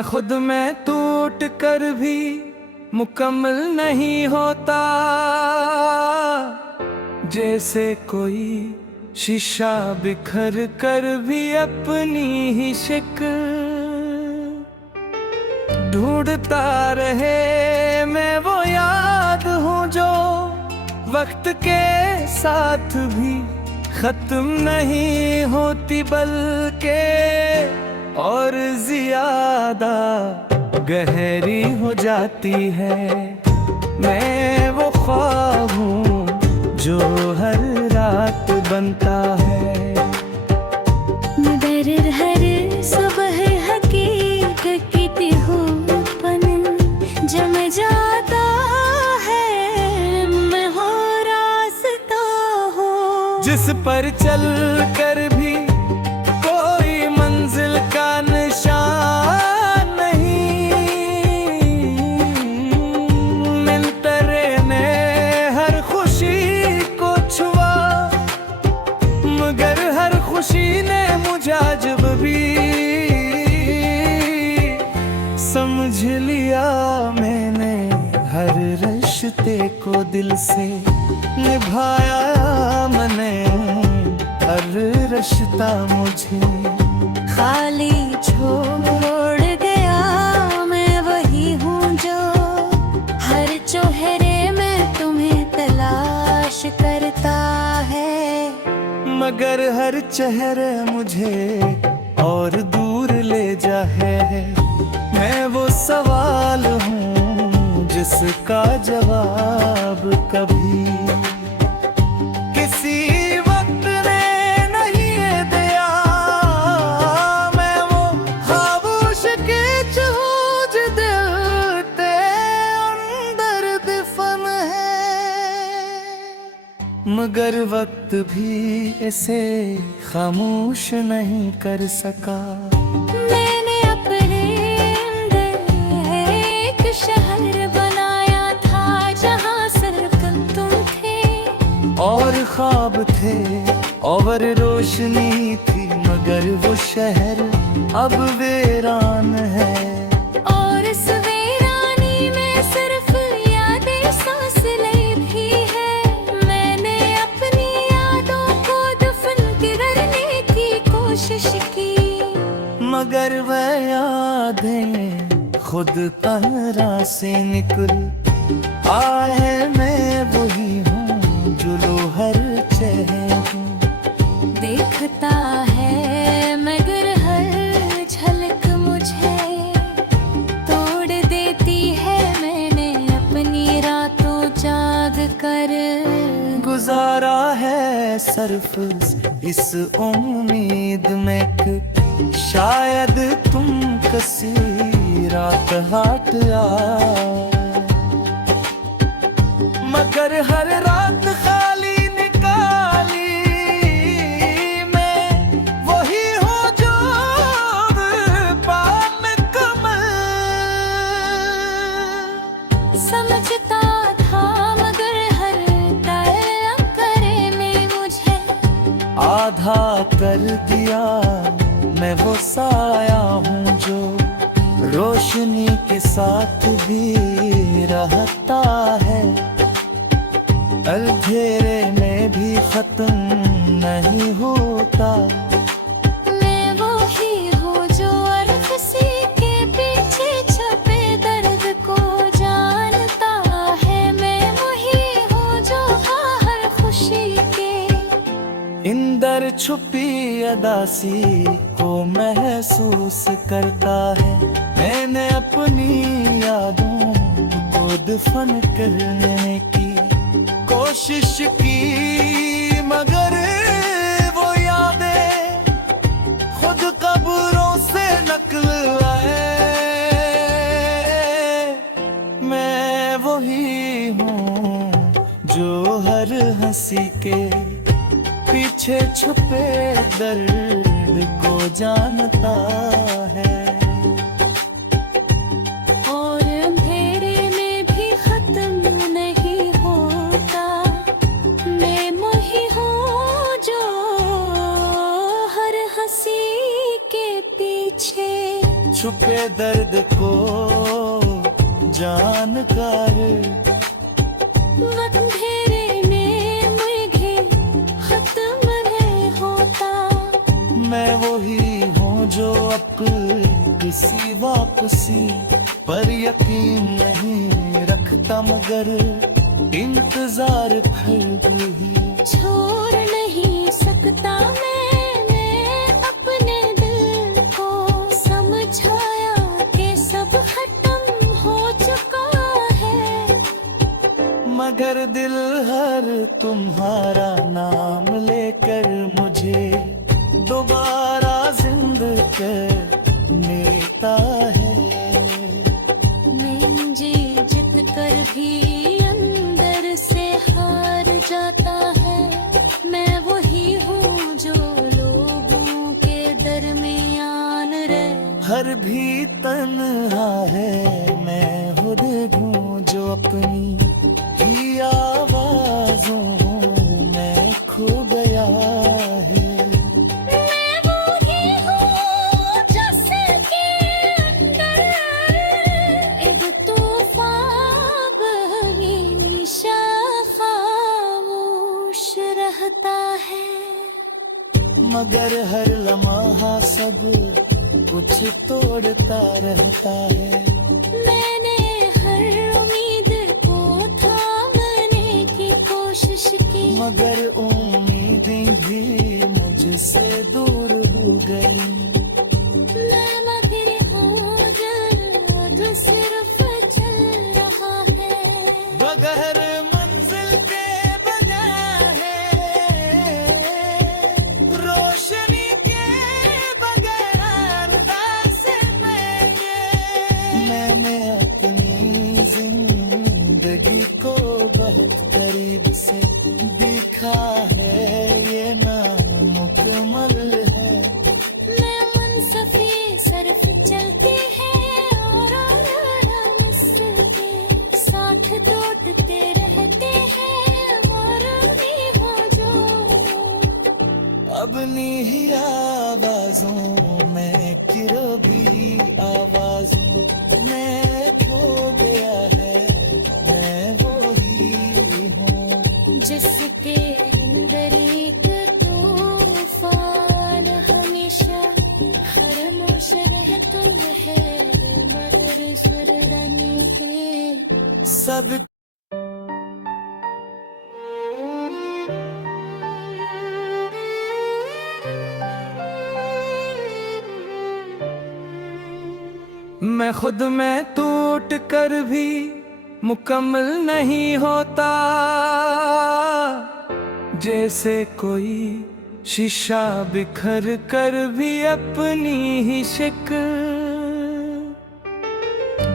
मैं खुद में टूट कर भी मुकम्मल नहीं होता, जैसे कोई शीशा बिखर कर भी अपनी ही शिकल ढूंढता रहे। मैं वो याद हूँ जो वक्त के साथ भी खत्म नहीं होती, बल्कि और ज्यादा गहरी हो जाती है। मैं वो ख्वाब हूँ जो हर रात बनता है, मगर हर सुबह हकीकत की धूपन जम जाता है। मैं हो रास्ता हो जिस पर चल कर भी कोई मंजिल का निशान नहीं। मिंतरे ने हर खुशी को छुआ, मगर हर खुशी ने मुझे जब भी समझ लिया। मैंने हर रिश्ते को दिल से निभाया, मैंने हर रिश्ता मुझे खाली छोड़ गया। मैं वही हूँ जो हर चेहरे में तुम्हें तलाश करता है, मगर हर चेहरे मुझे और दूर ले जाए। मैं वो सवाल हूँ जिसका जवाब कभी किसी वक्त ने नहीं दिया। मैं वो खामोश के जूझ दिल के अंदर दफन है, मगर वक्त भी इसे खामोश नहीं कर सका। मैंने अपने अंदर एक शहर बनाया था जहाँ सिर्फ तुम थे, और ख्वाब थे और रोशनी थी, मगर वो शहर अब वीरान है। और इस वीरानी में सिर्फ यादें सांसें भी है। मैंने अपनी यादों को दफन करने की कोशिश की, मगर वह यादें खुद तहरा से निकल आए। मैं वही हूँ जो लोहर चेहरा देखता है, मगर हर झलक मुझे तोड़ देती है। मैंने अपनी रातों जाग कर गुजारा है सिर्फ इस उम्मीद में कि शायद तुम किसी रात हाट आओ, मगर हर रात खाली निकाली। मैं वही हूँ जो पाम कमल समझता था, मगर हर तय करे में मुझे आधा कर दिया। मैं वो साया हूँ जो रोशनी के साथ भी रहता है, अंधेरे में भी खत्म नहीं होता। मैं वो ही हूँ जो हर किसी के पीछे छपे दर्द को जानता है। मैं वही हूँ जो हर खुशी के इंदर छुपी अदासी को महसूस करता है। मैंने अपनी यादों को दफन करने की कोशिश की, मगर वो यादें खुद कब्रों से निकल आए। मैं वही हूँ जो हर हंसी के पीछे छुपे दर्द को जानता है। और अंधेरे में भी खत्म नहीं होता। मैं वही हूँ जो हर हंसी के पीछे छुपे दर्द को जानकार। अंधेरे में मुझे खत्म नहीं होता, मैं वही हूँ जो अब किसी वापसी पर यकीन नहीं रखता, मगर इंतजार फिर भी छोड़ नहीं सकता। मैंने अपने दिल को समझाया कि सब खत्म हो चुका है, मगर दिल हर तुम्हारा नाम लेकर मुझे दोबारा जिंदा करता है। मैं जी जित कर भी अंदर से हार जाता है, मैं वही हूँ जो लोगों के दरमियान रहे। हर भी तन्हा है, मैं खुद हूँ जो अपनी ही आवाज़ों में खो गया है। मैं वही हूँ जैसे के अंदर एक तूफान बही खामोश रहता है, मगर हर लम्हा सब कुछ तोड़ता रहता है। मैंने हर उम्मीद को थामने की कोशिश की, मगर उम्मीदें भी मुझसे दूर हो गई। मैं मगर हूँ जो सिर्फ चल रहा है, बगैर मंजिल के बगैर है, रोशनी के बगैर रास्ते में ये। मैंने अपनी जिंदगी को बहुत करीब से देखा है, ये नामुकम्मल है। मैं मुनसफी सिर्फ चलती है और के साथ दौड़ते रहते हैं, और भी हो जो अपनी ही आवाज़ों में किरो भी आवाज़ों में खो गया है, मैं वही हूँ जिसके अंदर एक तूफान हमेशा खामोश रहता है, मगर सुर रानी के सब। मैं खुद में टूट कर भी मुकम्मल नहीं होता, जैसे कोई शीशा बिखर कर भी अपनी ही शक्ल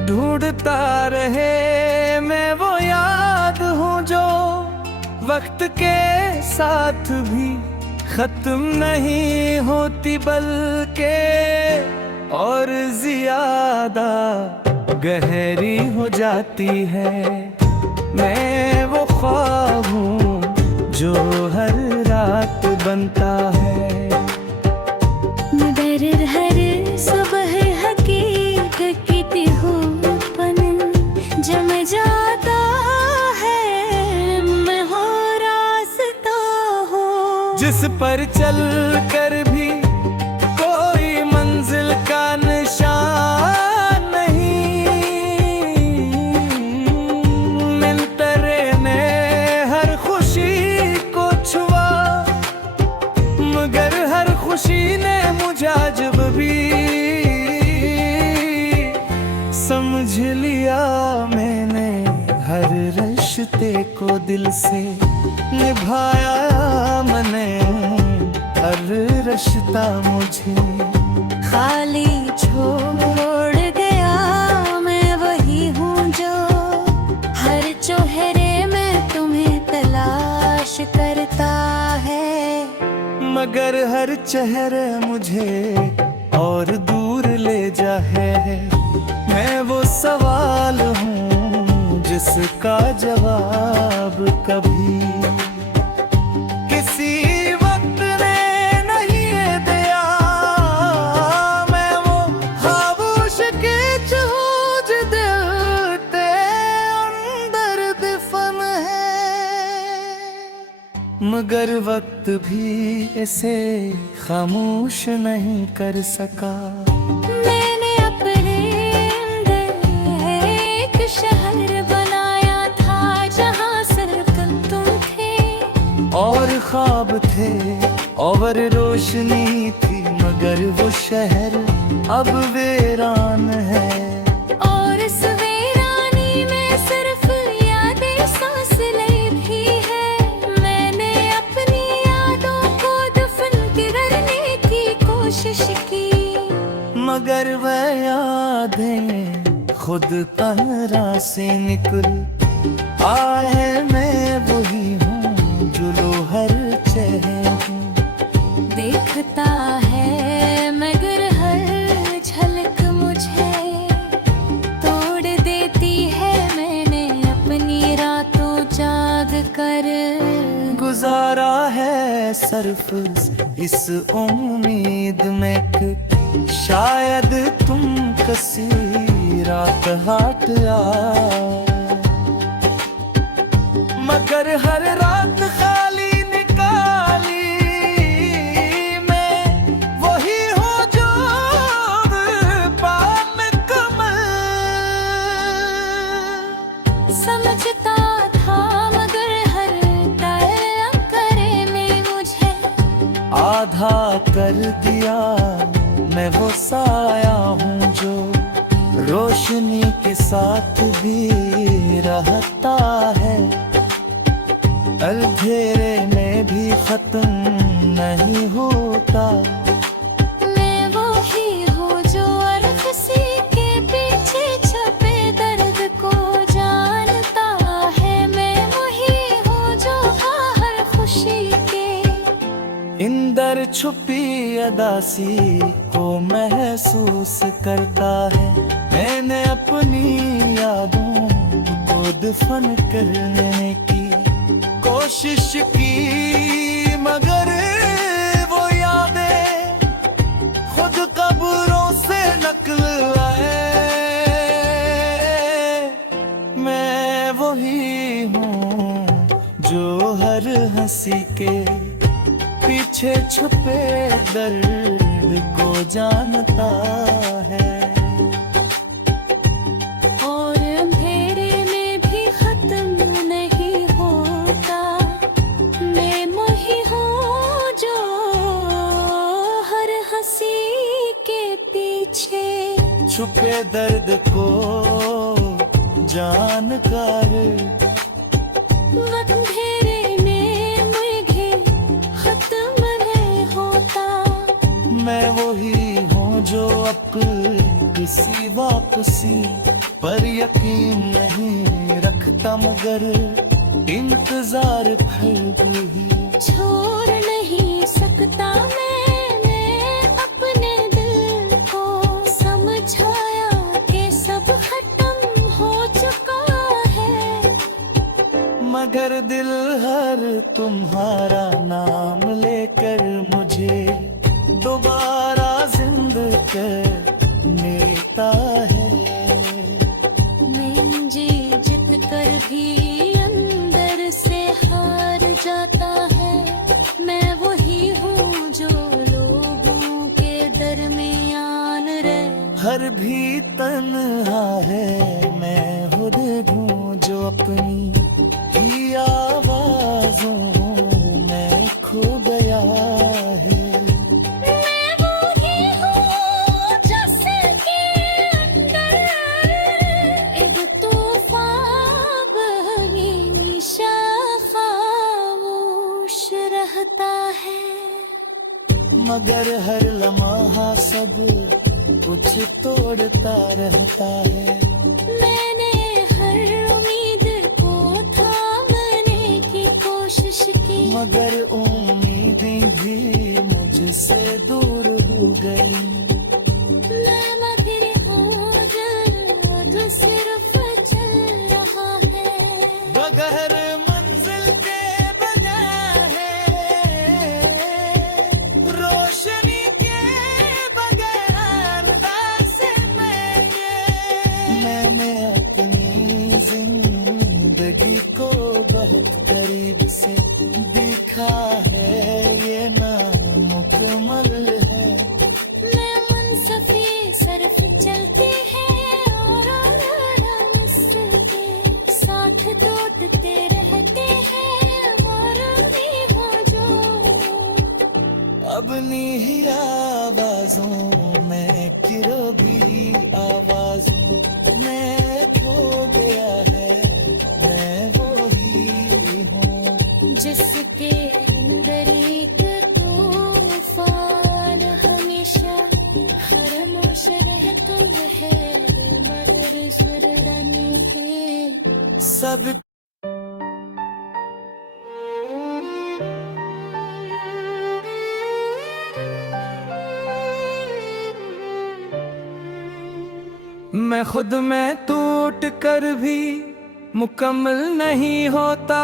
ढूंढता रहे। मैं वो याद हूँ जो वक्त के साथ भी खत्म नहीं होती, बल्कि और ज्यादा गहरी हो जाती है। मैं वो ख्वाब हूँ जो हर रात बनता है, मगर हर सुबह हकीकत की होपन जम जाता है। मैं हो रास्ता हो जिस पर चल कर भी कोई मंजिल का निशान नहीं। मिलतरे ने हर खुशी को छुआ, मगर हर खुशी ने मुझे जब भी समझ लिया। मैंने हर रिश्ते को दिल से निभाया, मैंने हर रिश्ता मुझे खाली छोड़ गया। मैं वही हूँ जो हर चेहरे में तुम्हें तलाश करता है, मगर हर चेहरे मुझे और दूर ले जा है। मैं वो सवाल हूँ जिसका जवाब कभी किसी वक्त ने नहीं दिया। मैं वो खामोश मगर वक्त भी इसे खामोश नहीं कर सका। मैंने अपने अंदर एक शहर बनाया था जहाँ सिर्फ तुम थे, और ख्वाब थे और रोशनी थी, मगर वो शहर अब वीरान है। और इस वीरानी में सिर्फ यादें सांस ले भी है। मैंने अपनी यादों को दफन करने की कोशिश की, मगर वह यादें खुद तहरा से निकल आए। मैं वही हूँ जो लोहर चेहरा हूँ। देखता है मगर हर झलक मुझे तोड़ देती है। मैंने अपनी रातों जाग कर गुजारा है सिर्फ इस उम्मीद में कि शायद तुम किसी रात हाट आओ। मगर हर रात खाली निकाली मैं वही हूँ जो पाम कमल। समझता था मगर हर तरह करे में मुझे आधा कर दिया। मैं वो साया हूँ जो रोशनी के साथ भी रहता है, अंधेरे में भी खत्म नहीं होता। मैं वो ही हूँ जो हर किसी के पीछे छपे दर्द को जानता है। मैं वही हूँ जो हर खुशी के इंदर छुपी अदासी को महसूस करता है। मैंने अपनी यादों को दफन करने की कोशिश की, मगर वो यादें खुद कब्रों से निकल आए। मैं वही हूँ जो हर हंसी के पीछे छुपे दर्द को जानता है। और अंधेरे में भी खत्म नहीं होता। मैं वही हूँ जो हर हंसी के पीछे छुपे दर्द को जानकर। अंधेरे में मुझे खत्म नहीं होता। मैं वही हूँ जो अब किसी वापसी पर यकीन नहीं रखता, मगर इंतजार फिर भी छोड़ नहीं सकता। मैंने अपने दिल को समझाया कि सब खत्म हो चुका है, मगर दिल हर तुम्हारा नाम लेकर मुझे दोबारा जिंदा करता है। मैं जी जित कर भी अंदर से हार जाता है। मैं वही हूँ जो लोगों के दरमियान रह हर भी तन्हा है। मैं खुद हूँ जो अपनी ही आवाज़ों में खो गया है। मैं वही हूँ जैसे के अंदर एक तूफान हमेशा खामोश रहता है। मगर हर लम्हा सब कुछ तोड़ता रहता है। मैंने हर उम्मीद को थामने की कोशिश की, मगर उम्मीदें भी मुझसे दूर हो गई। मैं मगर हूँ जो सिर्फ चल रहा है। बगैर मंजिल के बना है, रोशनी के बगैर रास्ते मैंने अपनी जिंदगी को बहुत करीब से देखा अपनी ही आवाजों में किरो भी आवाजों में खो गया है, मैं वो ही हूँ जिसके अंदर एक तूफान हमेशा खामोश रहता है, मगर सुर बने हैं सब। मैं खुद में टूट कर भी मुकम्मल नहीं होता,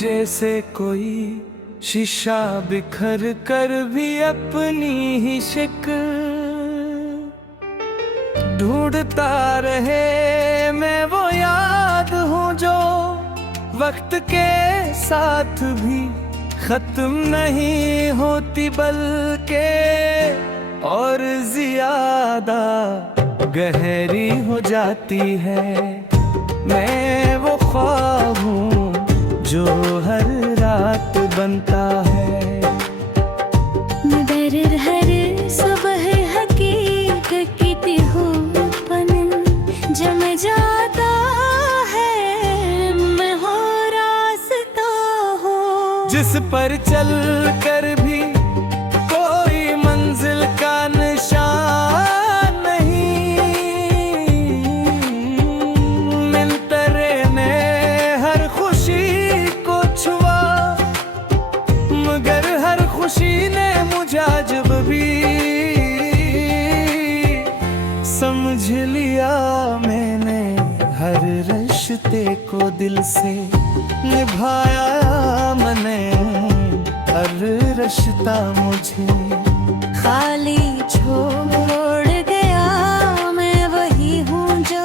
जैसे कोई शीशा बिखर कर भी अपनी ही शक्ल ढूंढता रहे। मैं वो याद हूँ जो वक्त के साथ भी खत्म नहीं होती, बल्कि और ज्यादा गहरी हो जाती है। मैं वो ख्वाब हूँ जो हर रात बनता है, मगर हर सुबह हकीकत की होपन जम जाता है। मैं हो रास्ता हो जिस पर चल कर भी कोई मंजिल का निशान नहीं। मिलतरे ने हर खुशी को छुआ, मगर हर खुशी ने मुझे जब भी समझ लिया। मैंने हर रिश्ते को दिल से निभाया, मैंने हर रिश्ता मुझे खाली छोड़ गया। मैं वही हूँ जो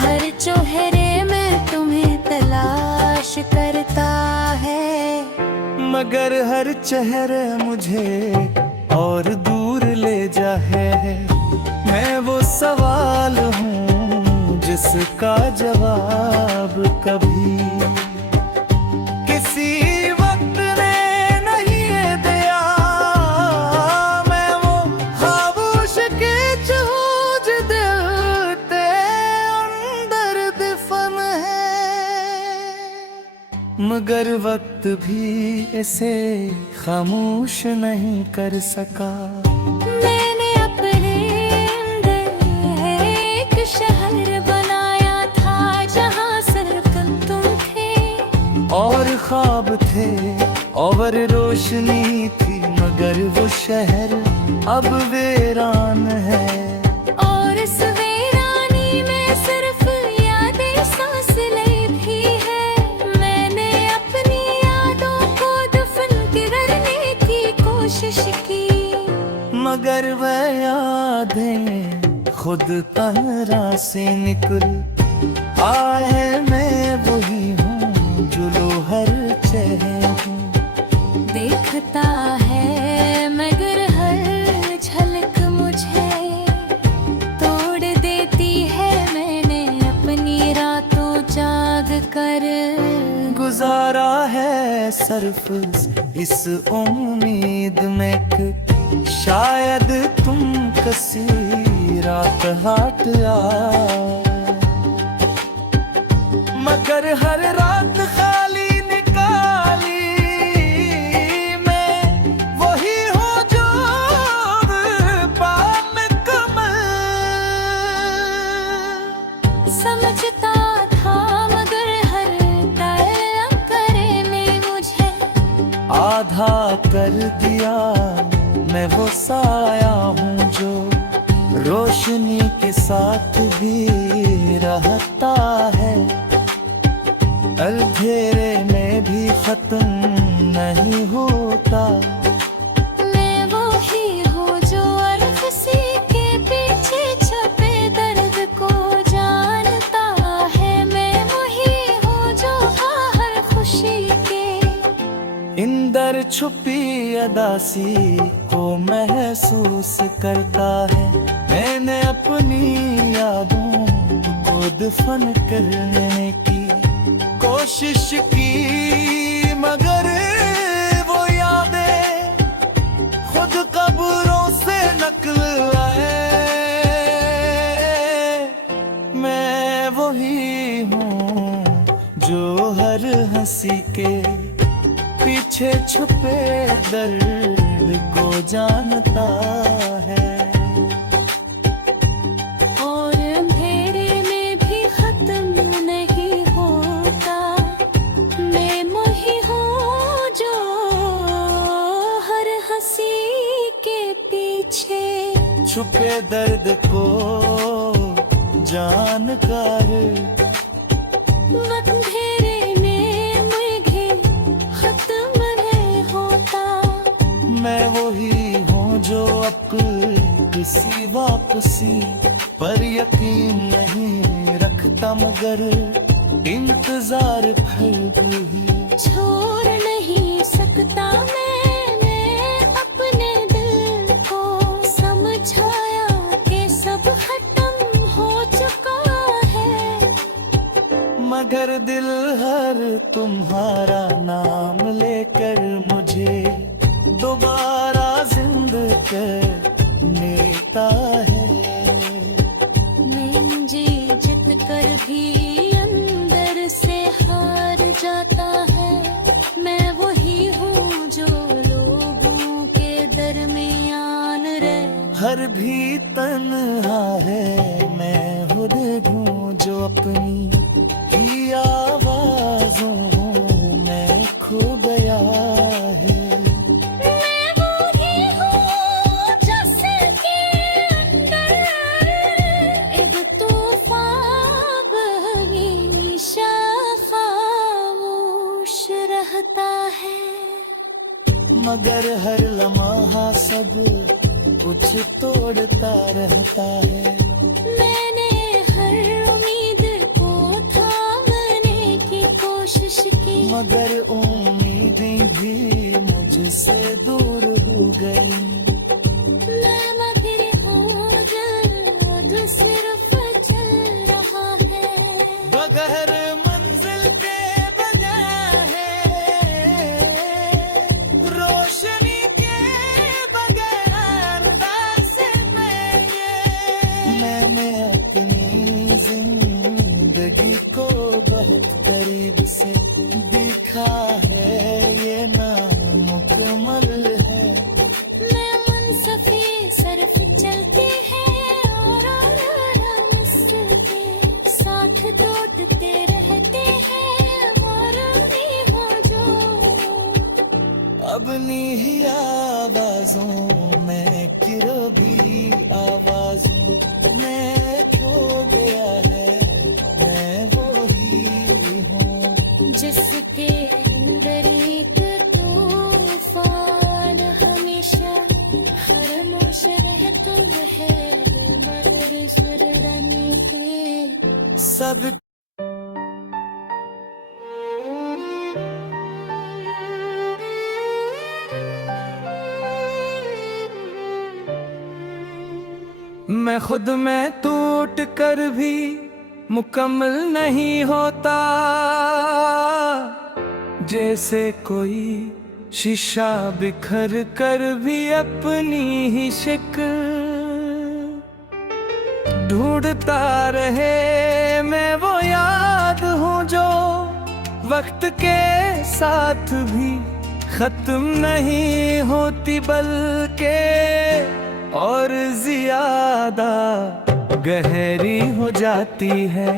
हर चेहरे में तुम्हें तलाश करता है, मगर हर चेहरे मुझे और दूर ले जाए। मैं वो सवाल हूँ जिसका जवाब कभी किसी वक्त ने नहीं दिया। मैं वो खामोश के जूझ दिल ते अंदर दफन है, मगर वक्त भी इसे खामोश नहीं कर सका। मैंने अपने अंदर एक शहर बनाया था जहाँ सिर्फ तुम थे, और ख्वाब थे और रोशनी थी, मगर वो शहर अब वीरान है। और इस वीरानी में सिर्फ यादें सांसें भी है। मैंने अपनी यादों को दफन करने की कोशिश की, मगर वह यादें खुद तहरा से निकल आए। मैं वही हूँ जो लोहर चेहरे हूँ, देखता है मगर हर झलक मुझे तोड़ देती है। मैंने अपनी रातों जाग कर गुजारा है सिर्फ इस उम्मीद में कि शायद तुम किसी रात हाट आओ, मगर हर रात खाली निकाली। मैं वही हूँ जो पाम कमल समझता था, मगर हर तलब करे में मुझे आधा कर दिया। मैं वो साया हूँ जो रोशनी के साथ भी रहता है, अंधेरे में भी खत्म नहीं होता। मैं वो ही हूँ जो अरफ़सी के पीछे छपे दर्द को जानता है। मैं वही हूँ जो हर खुशी के इंदर छुपी अदासी को महसूस करता है। मैंने अपनी यादों को दफन करने की कोशिश की, मगर वो याद हर हंसी के पीछे छुपे दर्द को जानता है। और अंधेरे में भी खत्म नहीं होता, मैं वही हूँ जो हर हंसी के पीछे छुपे दर्द को जानकर। अंधेरे में मुझे खत्म नहीं होता, मैं वही हूँ जो अब किसी वापसी पर यकीन नहीं रखता, मगर इंतजार फिर भी छोड़ नहीं सकता। मैंने अपने दिल को समझाया कि सब खत्म हो चुका है, मगर दिल हर तुम्हारा नाम लेकर मुझे दोबारा जिंदा कर लेता है। मैं जी जित कर भी अंदर से हार जाता है, मैं वही हूँ जो लोगों के दरमियान रह। हर भी तन्हा है, मैं खुद हूँ जो अपनी ही आवाज़ों में खो गया है। मैं वही हूँ जैसे के अंदर एक तूफान हमेशा खामोश रहता है, मगर हर लम्हा सब कुछ तोड़ता रहता है। मैंने हर उम्मीद को थामने की कोशिश की, मगर उम्मीदें भी मुझसे दूर हो गई। मैं मगर हूँ जो सिर्फ चल रहा है, बगैर मंजिल के बजा है, रोशनी के बगैर दास में ये। मैंने अपनी जिंदगी को बहुत करीब से देखा है, ये नामुकम्मल है। मैं मुनसफी सिर्फ चलती है और रास्ते साथ टूटते रहते हैं, और भी हो जो अपनी ही आवाज़ों में किरो भी आवाज़ों में खो गया है, मैं वही हूँ जिसके अंदर एक तूफान हमेशा खामोश रहता है, मगर सुर रानी है सब। मैं खुद में टूट कर भी मुकम्मल नहीं होता, जैसे कोई शीशा बिखर कर भी अपनी ही शक्ल ढूंढता रहे। मैं वो याद हूँ जो वक्त के साथ भी खत्म नहीं होती, बल्कि और ज्यादा गहरी हो जाती है।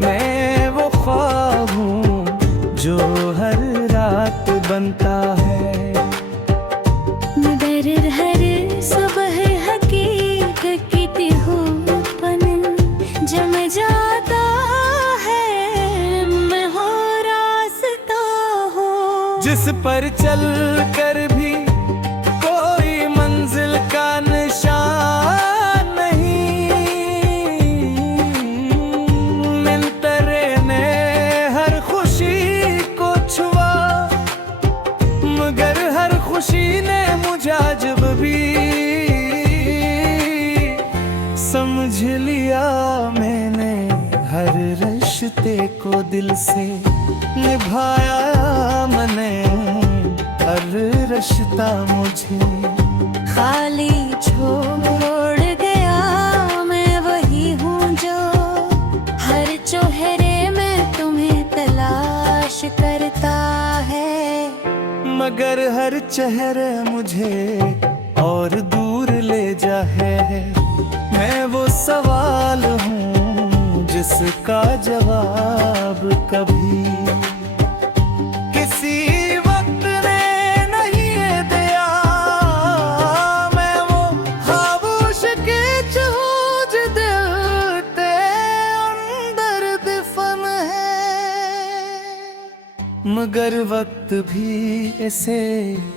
मैं वो ख्वाब हूँ जो हर रात बनता है, मगर हर सुबह हकीकत की होपन जम जाता है। मैं हो रास्ता हो जिस पर चल कर भी कोई मंजिल का निशान नहीं। मिंतरे ने हर खुशी को छुआ, मगर हर खुशी ने मुझे अजब भी समझ लिया। मैंने हर रिश्ते को दिल से निभाया, मैंने हर रिश्ता मुझे खाली छोड़ गया। मैं वही हूँ जो हर चेहरे में तुम्हें तलाश मगर हर चेहरे मुझे और दूर ले जाए। मैं वो सवाल हूँ जिसका जवाब कभी किसी वक्त ने नहीं दिया। मैं वो खामोश के जहूज दिल ते अंदर दफन है, मगर वक्त भी इसे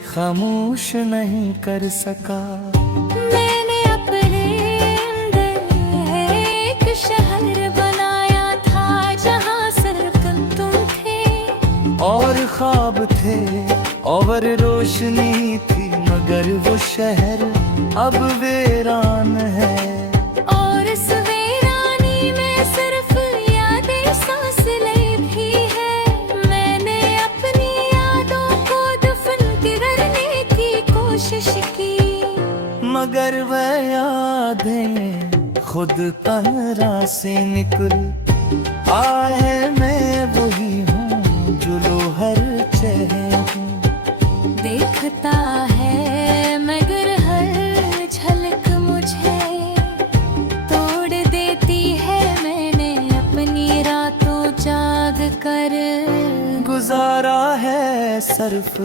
खामोश नहीं कर सका। मैंने अपने अंदर एक शहर बनाया था जहाँ सिर्फ तुम थे और ख्वाब थे और रोशनी थी, मगर वो शहर अब वीरान है। और इस वीरानी में सिर्फ यादें सांस ली भी है। मैंने अपनी यादों को दफन करने की कोशिश की, मगर वह यादें खुद तन्हा से निकल आए। मैं वही हूँ जो लोहर चेहरा देखता है मगर हर झलक मुझे तोड़ देती है। मैंने अपनी रातों जाग कर गुजारा है सिर्फ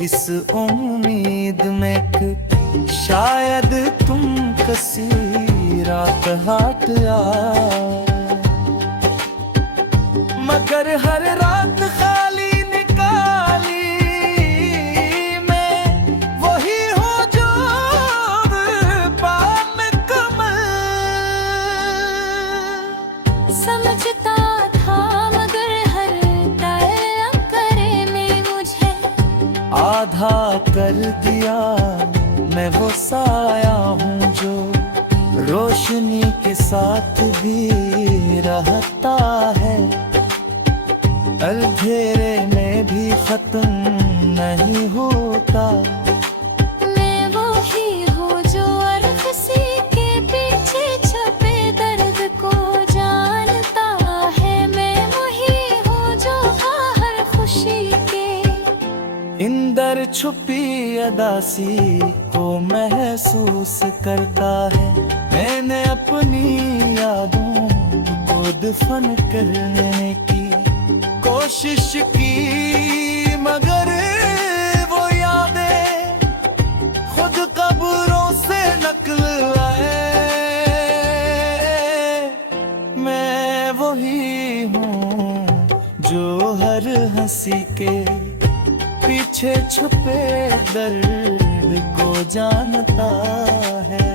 इस उम्मीद में कि शायद तुम किसी रात हाथ आओ। मगर हर रात खाली निकाली मैं वही हूँ जो पाम कमल। समझता था मगर हर तलब करे में मुझे आधा कर दिया। मैं वो साया हूँ जो रोशनी के साथ भी रहता है, अंधेरे में भी खत्म नहीं होता। मैं वही हूँ जो हर किसी के पीछे छुपे दर्द को जानता है। मैं वही हूँ जो हर खुशी के इंदर छुपी अदासी को महसूस करता है। मैंने अपनी यादों को दफन करने की कोशिश की, मगर वो यादें खुद कब्रों से निकल आए। मैं वही हूँ जो हर हंसी के पीछे छुपे दर्द को जानता है।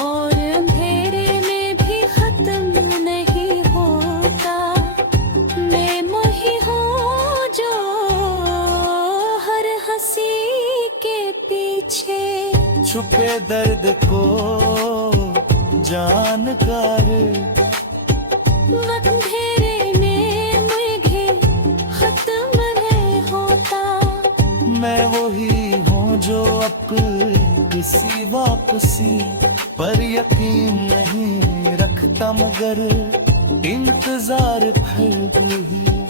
और अंधेरे में भी खत्म नहीं होता। मैं वही हूँ जो हर हंसी के पीछे छुपे दर्द को जानकर। अंधेरे में मुझे खत्म नहीं होता। मैं वही हूँ जो अब किसी वापसी पर यकीन नहीं रखता, मगर इंतजार फिर भी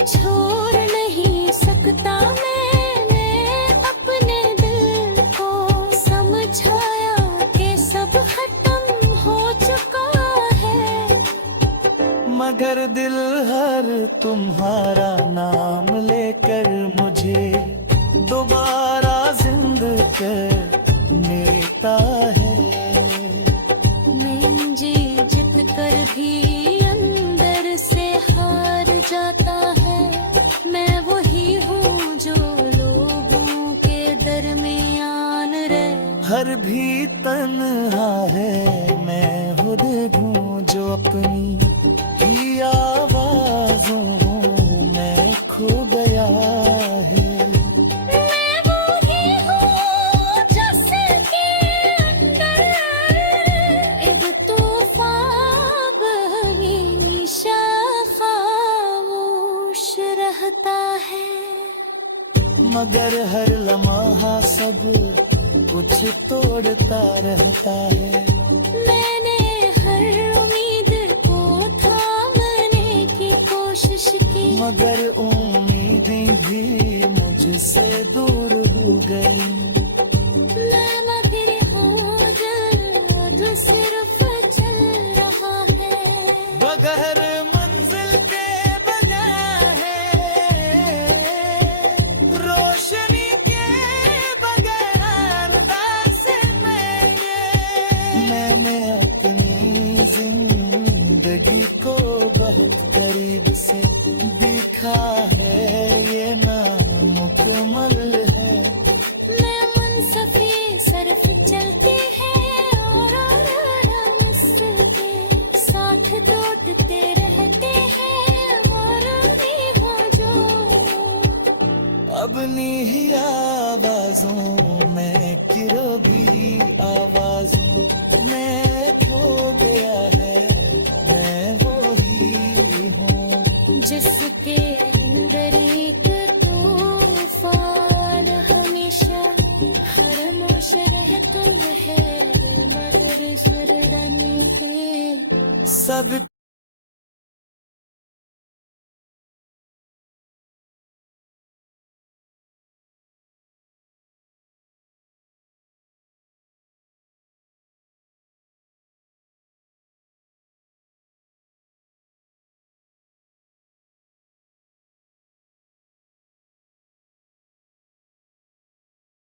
छोड़ नहीं सकता। मैंने अपने दिल को समझाया कि सब खत्म हो चुका है, मगर दिल हर तुम्हारा नाम लेकर मुझे दोबारा जिंदा करता है। मैं जी जित कर भी अंदर से हार जाता है। मैं वही हूँ जो लोगों के दरमियान रह हर भी तन्हा है। मैं खुद हूँ जो अपनी ही आवाज़ों में खो गया है। मैं वही हूँ जिसके अंदर एक तूफान हमेशा खामोश रहता है। मगर हर लम्हा सब कुछ तोड़ता रहता है। मैंने हर उम्मीद को थामने की कोशिश की, मगर उम्मीदें भी मुझसे दूर हो गई। मैं मगर हूँ दिल सिर्फ चल रहा है, बगैर मंजिल के बना है, रोशनी के बगैर रास्ते मैंने अपनी जिंदगी को बहुत करीब से देखा है, ये नामुकम्मल है। मैं मुनसफी सिर्फ चलती है और मुझसे साथ दौड़ते रहते हैं और भी हो जो अपनी ही आवाजों में किरो भी आवाजों में खो गया है।